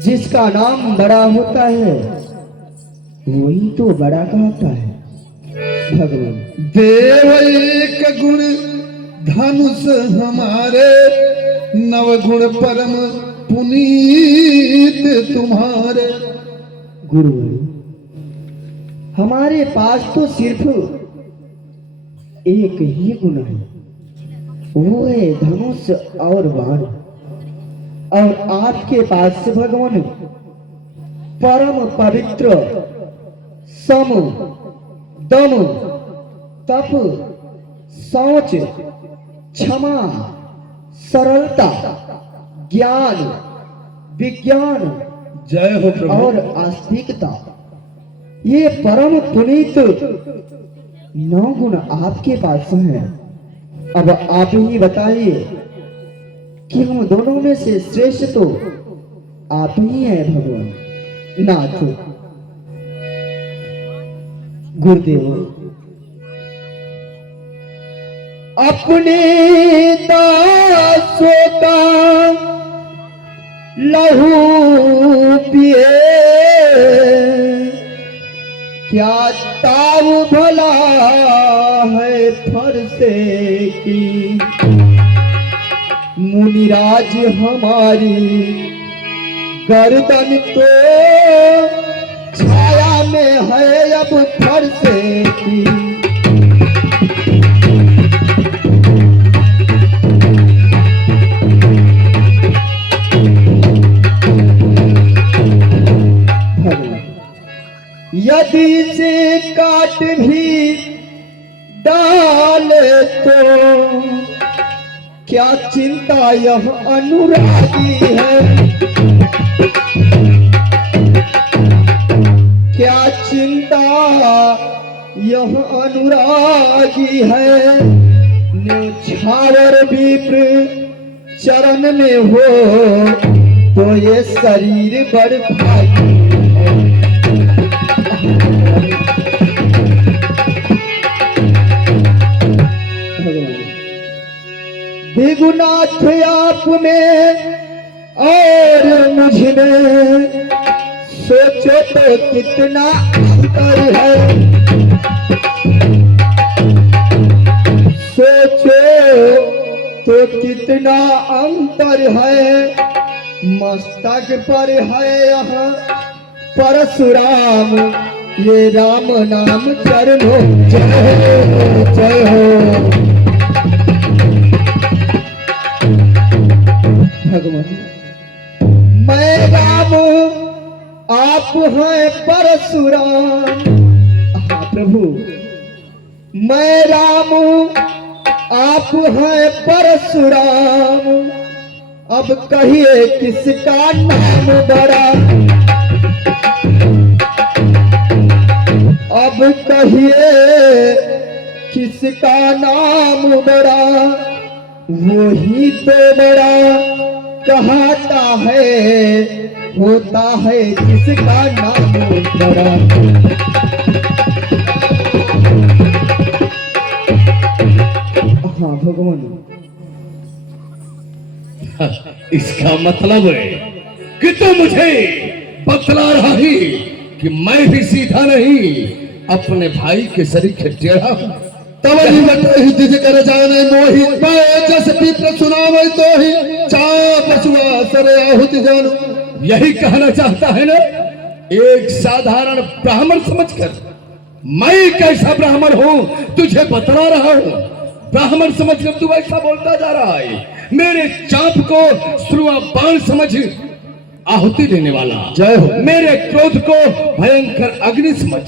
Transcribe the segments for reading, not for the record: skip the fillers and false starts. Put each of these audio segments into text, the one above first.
जिसका नाम बड़ा होता है वही तो बड़ा कहता है। भगवान देव एक गुण धनुष हमारे, नवगुण परम पुनीत तुम्हारे। गुरु हमारे पास तो सिर्फ एक ही गुण है, वो है धनुष और बाण। और आपके पास भगवान परम पवित्र सम दम तप शौच क्षमा सरलता ज्ञान विज्ञान जय हो प्रभु। और आस्तिकता, ये परम पुनीत 9 गुण आपके पास हैं। अब आप ही बताइए कि हम दोनों में से श्रेष्ठ तो आप ही हैं भगवान नाथ। गुरुदेव अपने दासों का लहू पिए, क्या ताव भला है फरसे की। मुनिराज हमारी गर्दन तो छाया में है अब फरसे की। यदि से काट भी डाले तो क्या चिंता यह अनुरागी है। क्या चिंता यह अनुरागी है। न्यौछावर विप्र चरण में हो तो ये शरीर बड़ भागी है। द्विगुनाथ आप में और मुझ में सोचो तो कितना अंतर है। सोचो तो कितना अंतर है। मस्तक पर है यहाँ परशुराम, ये राम नाम चरणों जय हो जय हो। भगवान मैं राम आप हैं परशुराम। हाँ प्रभु मैं राम आप हैं परशुराम। अब कहिए किसका नाम बड़ा। अब कहिए किसका नाम बड़ा। वही तो बड़ा कहता है, होता है जिसका नाम बड़ा। हाँ भगवान इसका मतलब है कि तू मुझे बतला रहा है कि मैं भी सीधा नहीं, अपने भाई के शरीक टेढ़ा हूं। तब ही बताई तुझे कर जाने मोहि, मैं जस विप्र सुनावे तो ही चाप पशुआ सरे आहुति जानू। यही कहना चाहता है ना। एक साधारण ब्राह्मण समझकर मैं कैसा ब्राह्मण हूँ तुझे बतला रहा हूँ। ब्राह्मण समझकर तू ऐसा बोलता जा रहा है। मेरे चाप को श्रुआ बाण समझ आहुति देने वाला। जय हो। मेरे क्रोध को भयंकर अग्नि समझ।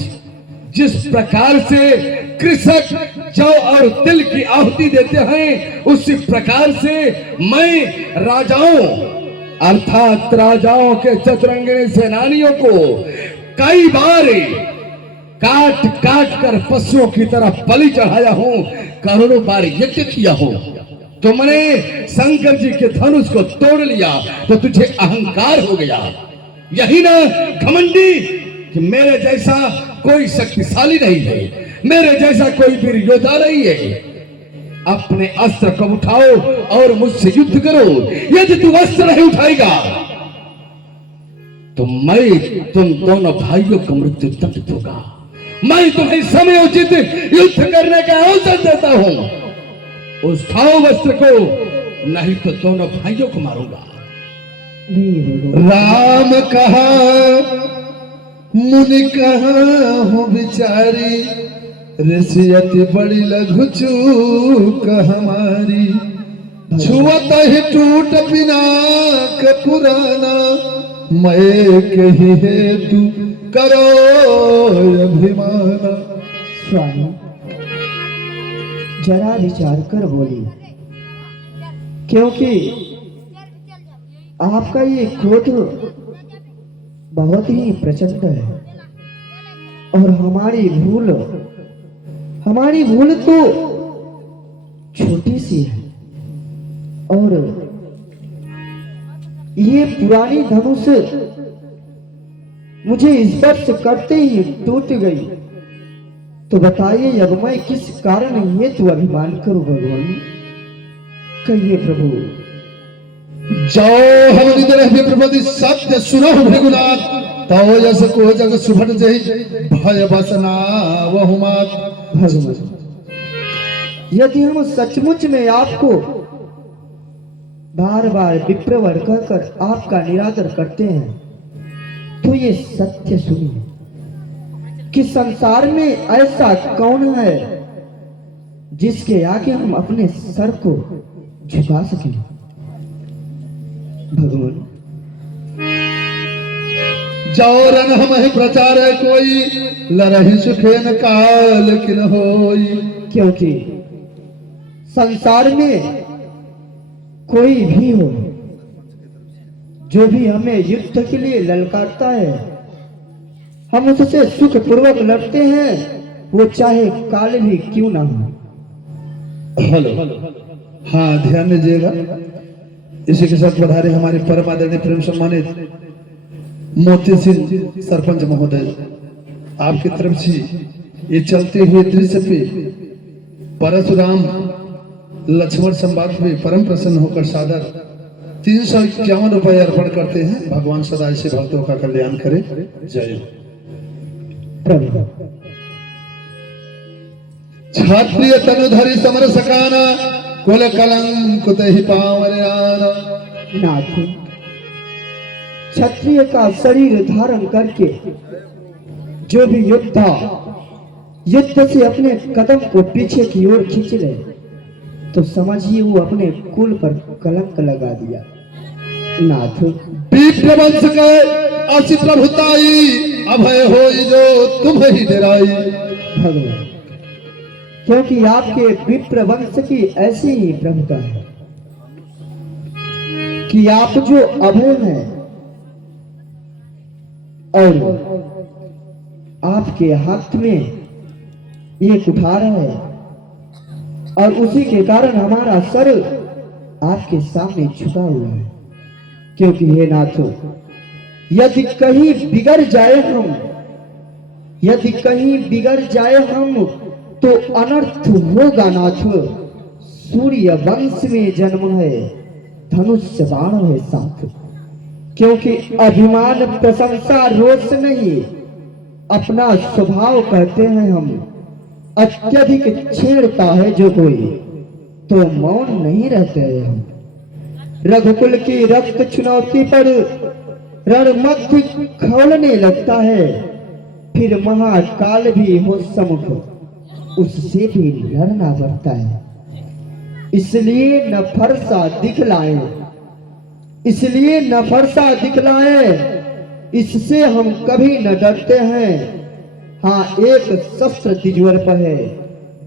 जिस प्रकार से कृषक जौ और तिल की आहुति देते हैं, उसी प्रकार से मैं राजाओं अर्थात राजाओं के चतुरंगिणी सेनानियों को कई बार काट काट कर पशुओं की तरह बलि चढ़ाया हूं, करोड़ों बार यज्ञ किया हूं। तुमने शंकर जी के धनुष को तोड़ लिया तो तुझे अहंकार हो गया। यही ना घमंडी कि मेरे जैसा कोई शक्तिशाली नहीं है, मेरे जैसा कोई वीर योद्धा नहीं है। अपने अस्त्र को उठाओ और मुझसे युद्ध करो। यदि तू अस्त्र नहीं उठाएगा तो मैं तुम दोनों भाइयों को मृत्यु दंड दूंगा। मैं तुम्हें समयोचित युद्ध करने का अवसर देता हूं। उठाओ वस्त्र को, नहीं तो दोनों भाइयों को मारूंगा। राम कहा मुनि कहा हो बिचारी, ऋषि अति बड़ी लघु चूक हमारी। छुअत ही टूट पिनाक पुराना, मैं कही हेतु करो अभिमाना। स्वामी जरा विचार कर बोली, क्योंकि आपका ये क्रोध बहुत ही प्रचंड है और हमारी भूल तो छोटी सी है। और ये पुरानी धनुष मुझे स्पर्श करते ही टूट गई, तो बताइए अब मैं किस कारण हेतु अभिमान करूं भगवान? कहिए प्रभु। जाओ हम निद्र विप्रपति सत्य सुनो भृगुनाथ, तव यस को जग सुभट जहि भय बसना वहुमात। भगवान यदि हम सचमुच में आपको बार बार विप्रवर कहकर आपका निरादर करते हैं, तो ये सत्य सुनिए कि संसार में ऐसा कौन है जिसके आगे हम अपने सर को झुका सकें? भगवान जाओ रन हम ही प्रचार है कोई, लरहि सुखे न काल किन होई। क्योंकि संसार में कोई भी हो जो भी हमें युद्ध के लिए ललकारता है, हम उससे सुख पूर्वक लड़ते हैं, वो चाहे काल भी क्यों ना हो। हेलो, हाँ ध्यान दीजिएगा। इसी के साथ पधारे हमारे परम आदरणीय प्रेम सम्मानित मोती सिंह सरपंच महोदय, आपकी तरफ से ये चलते हुए दृश्य पे परशुराम लक्ष्मण संवाद पे परम प्रसन्न होकर सादर 351 रुपए अर्पण करते हैं। भगवान सदा ऐसे भक्तों का कल्याण करे। जय प्रभु। क्षत्रिय तनुधरि समर सकाना, कुल कलंक ही पावरयाना। नाथ क्षत्रिय का शरीर धारण करके जो भी योद्धा युद्ध से अपने कदम को पीछे की ओर खींच ले, तो समझिए वो अपने कुल पर कलंक लगा दिया। नाथ विप्र वंश के असी प्रभुताई, अभय होई जो तुम ही डराई। भगवान क्योंकि आपके विप्र वंश की ऐसी ही प्रभुता है कि आप जो अभय हैं और आपके हाथ में ये कुठार है, और उसी के कारण हमारा सर आपके सामने झुका हुआ है। क्योंकि हे नाथ, यदि कहीं बिगड़ जाए हम तो अनर्थ होगा नाथ। सूर्य वंश में जन्म है, धनुष बाण है साथ। क्योंकि अभिमान प्रशंसा रोष नहीं, अपना स्वभाव कहते हैं हम। अत्यधिक छेड़ता है जो कोई, तो मौन नहीं रहते हैं हम। रघुकुल की रक्त चुनौती पर रणमध्य खौलने लगता है, फिर महाकाल भी हो सम्मुख, उससे भी लड़ना पड़ता है। इसलिए न फरसा दिखलाए, इससे हम कभी न डरते हैं। हाँ, एक शस्त्र तिजोर पर है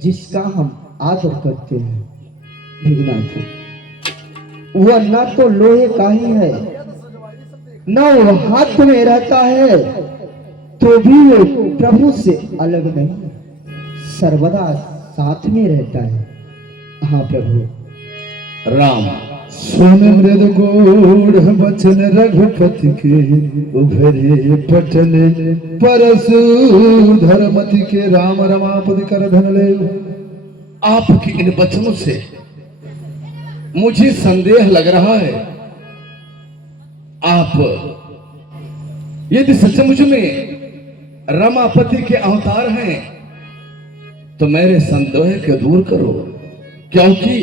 जिसका हम आदर करते हैं। भृगुनाथ वह न तो लोहे का ही है, न वो हाथ में रहता है, तो भी वो प्रभु से अलग नहीं, सर्वदा साथ में रहता है। हाँ प्रभु। राम सुन मृद गूढ़ वचन रघुपति के, उभरे पटन परशु धर्मति के। राम रमापति कर धन ले। आपके इन वचनों से मुझे संदेह लग रहा है, आप यदि सचमुच में रमापति के अवतार हैं तो मेरे संदेह को दूर करो, क्योंकि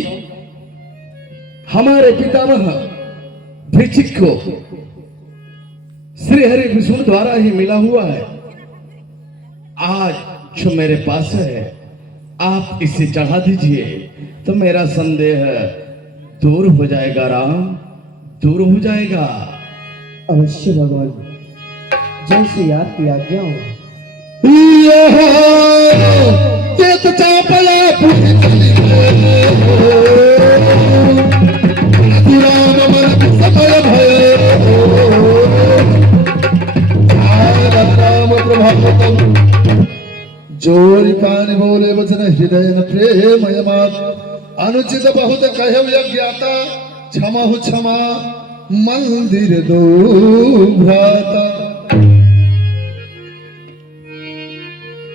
हमारे पितामह भृचिक को श्री हरि विष्णु द्वारा ही मिला हुआ है। आज जो मेरे पास है आप इसे चढ़ा दीजिए तो मेरा संदेह दूर हो जाएगा राम, दूर हो जाएगा। अवश्य भगवान, जैसे आपकी आज्ञा हो। जोरी पानी बोले वचन हृदय न प्रेम यमात, अनुचित बहुत कहे ज्ञाता, क्षमा हो क्षमा मंदिर दो भ्राता।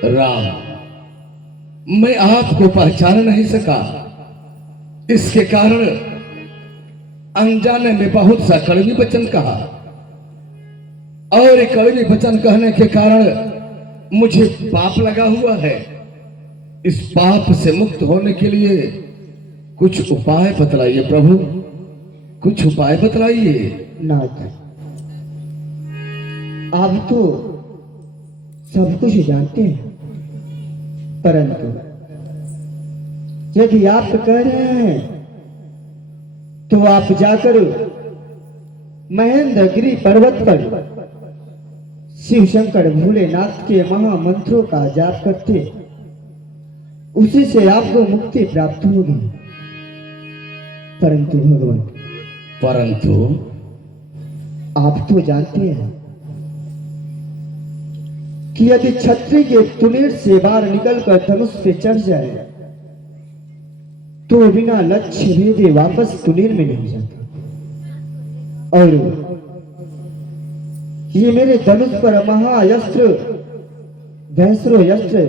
राम, मैं आपको पहचान नहीं सका, इसके कारण अनजाने में बहुत सा कड़वी वचन कहा, और कड़वी वचन कहने के कारण मुझे पाप लगा हुआ है। इस पाप से मुक्त होने के लिए कुछ उपाय बतलाइए प्रभु, कुछ उपाय बतलाइए। नाथ, आप तो सब कुछ जानते हैं, परंतु यदि आप कह रहे हैं तो आप जाकर महेंद्रगिरी पर्वत पर शिव शंकर भोलेनाथ के महामंत्रों का जाप करते, उसी से आपको मुक्ति प्राप्त होगी। परंतु भगवान, परंतु आप तो जानते हैं कि यदि छत्री के तुनीर से बाहर निकलकर धनुष पे चढ़ जाए तो बिना लक्ष्य भेदे वापस तुनीर में नहीं जाता। और ये मेरे धनुष पर महायस्त्र भैंसरो यस्त्र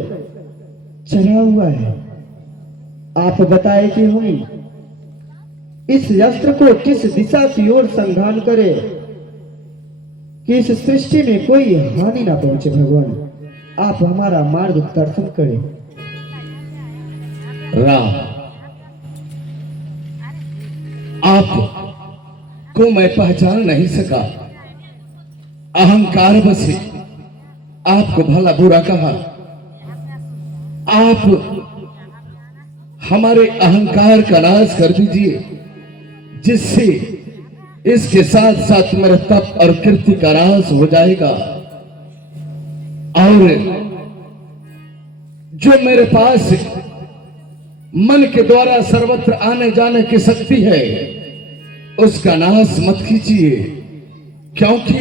चढ़ा हुआ है। आप बताए कि हम इस यस्त्र को किस दिशा की ओर संधान करें कि इस सृष्टि में कोई हानि ना पहुंचे। भगवान, आप हमारा मार्गदर्शन करें। राम, आप को मैं पहचान नहीं सका, अहंकार बसे आपको भला बुरा कहा। आप हमारे अहंकार का नाश कर दीजिए, जिससे इसके साथ साथ मेरा तप और कीर्ति का नाश हो जाएगा, और जो मेरे पास मन के द्वारा सर्वत्र आने जाने की शक्ति है उसका नाश मत कीजिए, क्योंकि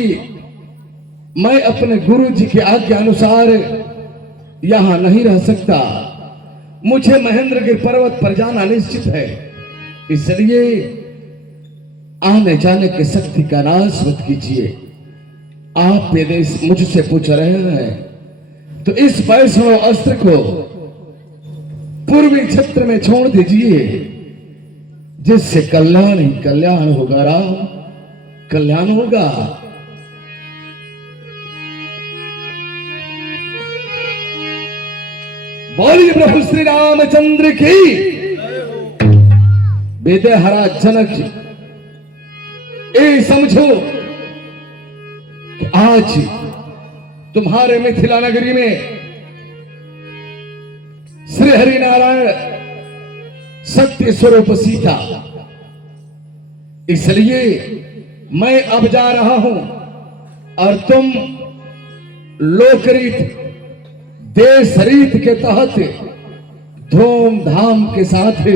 मैं अपने गुरु जी की आज्ञा अनुसार यहां नहीं रह सकता। मुझे महेंद्रगिरी पर्वत पर जाना निश्चित है, इसलिए आने जाने की शक्ति का नाश मत कीजिए। आप यदि मुझसे पूछ रहे हैं तो इस वैष्णव अस्त्र को पूर्वी क्षेत्र में छोड़ दीजिए, जिससे कल्याण ही कल्याण होगा राम, कल्याण होगा। बोलिए प्रभु श्री रामचंद्र की। विदेहरा जनक जी, ए समझो कि आज तुम्हारे मिथिला नगरी में श्री हरि नारायण सत्य स्वरूप सीता, इसलिए मैं अब जा रहा हूं और तुम लोकरीत देश रीत के तहत धूमधाम के साथ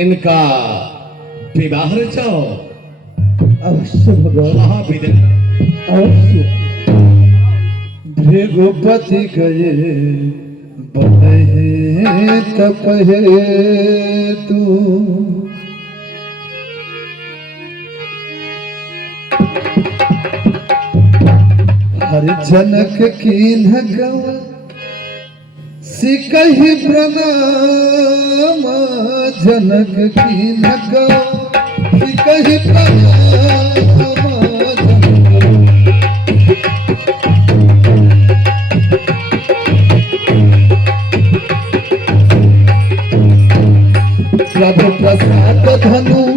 इनका विवाह रचाओ। अवश्य भगवान, हाँ विदे, अवश्य। भृगुपति गए बहे तपहे तू, हरि जनक कीन्ह गव सिकहि प्रणाम, जनक कीन्ह गव सिकहि प्रणाम, प्रभु प्रसाद धनु